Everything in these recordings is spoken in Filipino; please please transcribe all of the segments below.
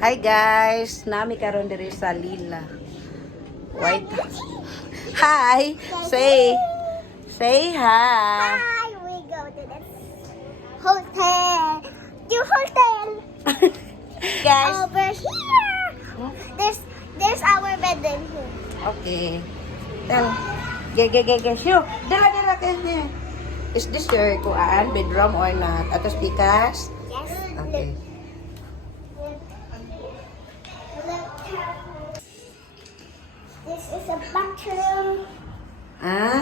Hi guys, nami karon diri sa Lila. White. Hi. Say hi. Hi, we go to this hotel. New hotel. Guys. Over here. There's our bed in here. Okay. Tell. Ge. Shoo. Dala kanya. Is this your kuan bedroom or not? Atos pikas? Yes. Okay. This is a bathroom.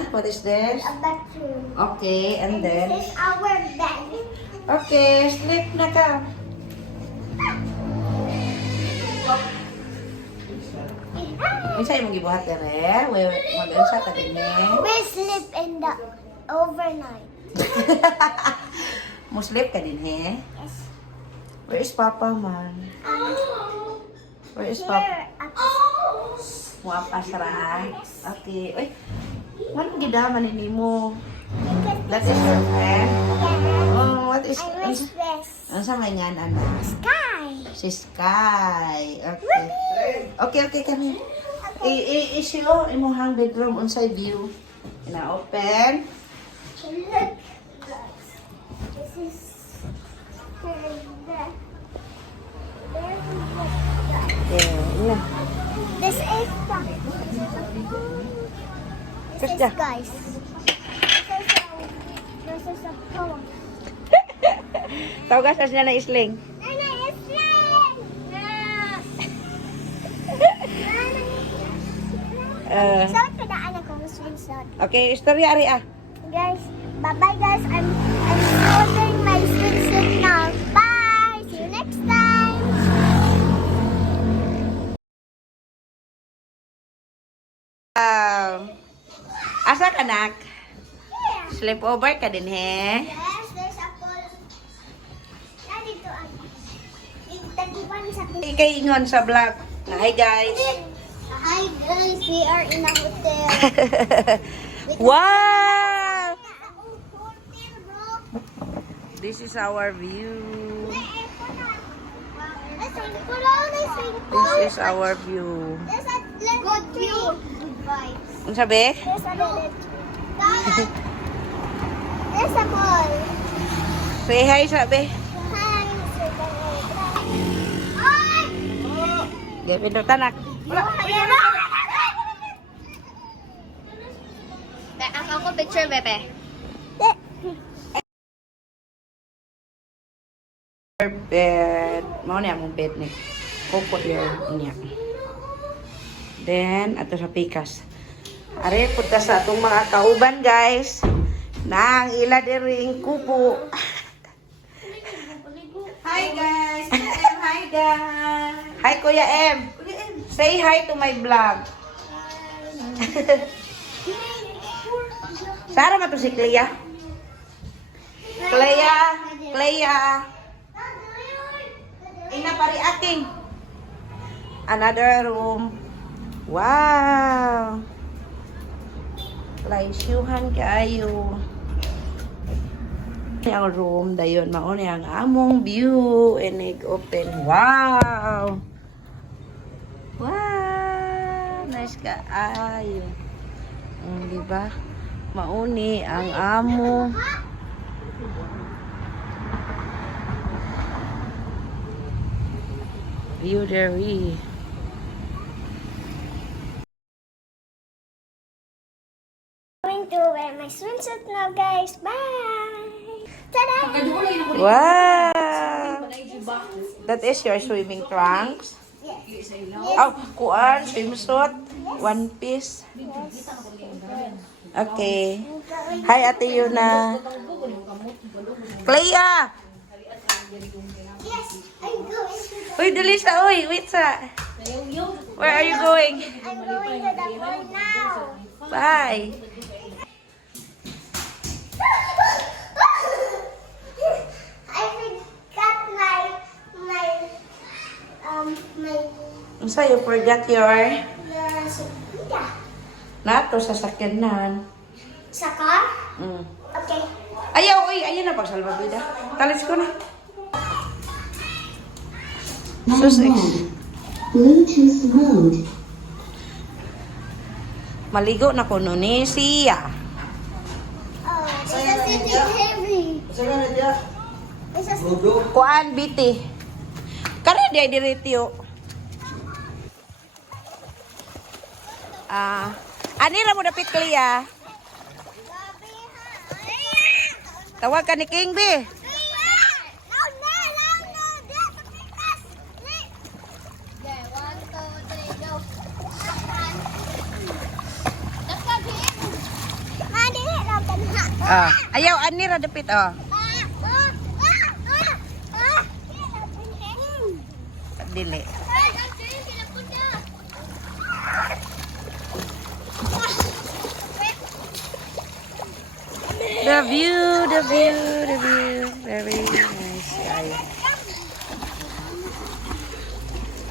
What is this? A bathroom. Okay, and then This is our bed. okay, sleep na ka. Unsa imong gibuhat dere? Mag-unsa ka dinhi? We sleep in the overnight. Mo sleep ka dinhi? Yes. Where is Papa man? Where is Papa? Here. Wa pasra. Okay. Uy. Man gidaman ni mo. That is your friend. Oh, what is I wish this. Unsa man yan, ana? Sky. Si Sky. Okay. Okay, come here. I-show imuhang bedroom unsay view. Ina-open. Look. This is there's the Yeah, ina. This is the First this da. is guys. This is a poem. Tawgas as na isling. Nana is flying. Saan ka na anak kong swimsuit? Okay, istorya ari ah. Guys, bye-bye guys. I'm holding my swimsuit now. Bye. See you next time. Asa ka anak? Here. Sleep over ka din he. Yes, there's a pool. Nandito ang tagiban sa Ikay ingon sa vlog. Hi guys. Hi guys, we are in a hotel. Wow! This is our view. This is our view. There's a good view. Ano sabi? There's a little. There's a mall. Say hi sabi. Hi, Mr. Hi! Gawin ito tanak. Ako picture, Bebe. Bed. Mau ni among bed ni. Kupot niya. Then, ato sa pikas. Are, punta sa atong mga kauban, guys. Nang ila diring kupo. Hi guys! Hi guys! Hi, Kuya M. Say hi to my vlog. Sara man to si Clea. Clea. Ina pari aking. Another room. Wow. Laisyuhan kayo. Ang room dayon mao ni ang among view and open. Wow. Wow, nice ka ayo. Di ba? Mauni ang amo. View deri. Going to wear my swimsuit now, guys. Bye. Ta-da! Wow. That is your swimming trunks. Yes. Oh, kuan, swimsuit, one piece. Okay. Hi, Ate Yuna. Clea! Yes, I'm going to the, Uy, dali sa, uy, wait sa. Where are you going? I'm going to the mall now. Bye. I forgot my So, you forgot your yeah. nato sa sakyanan. Sa car? Mm. Okay. Ayaw, uy, ayun na pagsalbabida. Talis ko na. Sus, Bluetooth mode. maligo na ko nun ni siya. Oh, it's a CCTV. It's a Kuan, biti. Kari dia diretyo. Ani ra mo dapit kliya. Tawag ka ni King B. Ayaw ani ra dapit oh. Dili. The view, the view, the view. Very nice.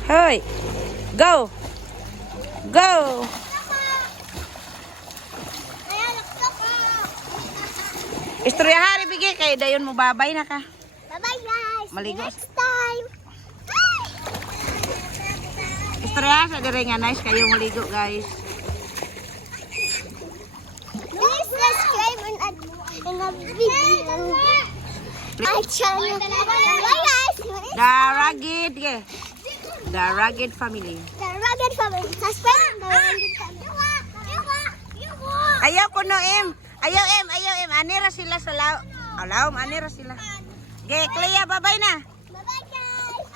Hoy. Go. Go. Istorya hari bigay kay dayon mo babay na ka. Bye-bye guys. Maligo. Next time. Istorya sa dire nga nice kayo maligo guys. Please subscribe in a video. My channel. Bye guys. The Rugged, yeah. The Rugged family. The Rugged Family. Subscribe in the Rugged Family. Ayaw ko no em. Ayaw em, ayaw em. Anira sila sa lao. Alaw, anira sila. Okay, Clea, bye-bye na. Bye-bye guys.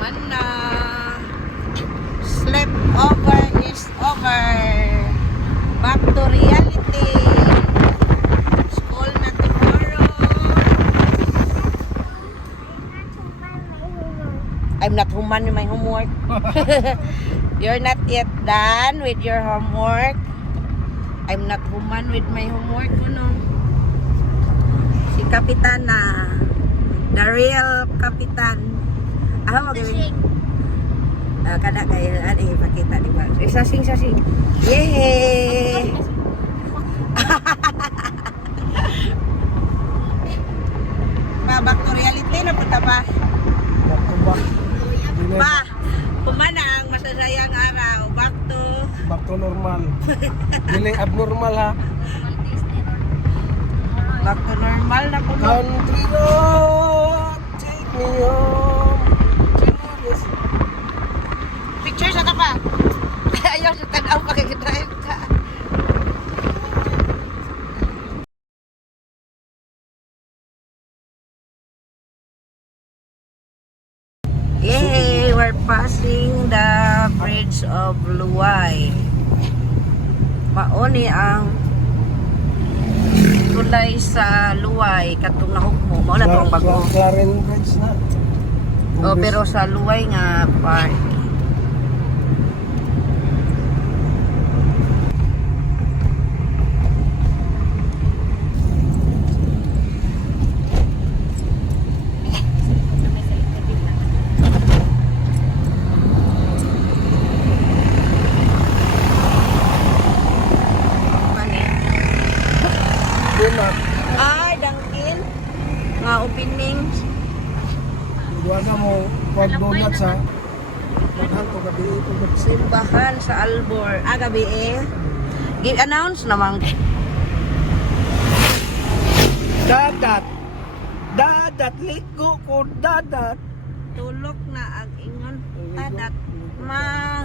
Mana. Sleep over is over. Back to reality. School na tomorrow. I'm not human with my homework. You're not yet done with your homework. I'm not human with my homework. Ano? Si Kapitana. The real Kapitan. Ako mag-ibig. Kada kayo, ano ipakita, di ba? Sasing. Yay! Back to reality na punta pa. Ba, kumana ang masasayang araw. Back to normal. Dili abnormal ha. Back to normal na po. Country road, take me home. Picture sa ka pa. Ayaw sa tanaw pagkakadrive ka. Yay! We're passing the bridge of Luway. Mauni ang tulay sa Luway katong nahugmo. Mao na tong bago. Clarence Bridge na. Oh, pero sa Luway nga park. Ay, dangkin. Nga opening. Duwa na mo pag donut sa Maghan to gabi ito. Simbahan sa Albor. Gabi eh. Gi-announce namang. Dadat. Dadat. Ligo ko dadat. Tulok na ang ingon. Tadat. Ma.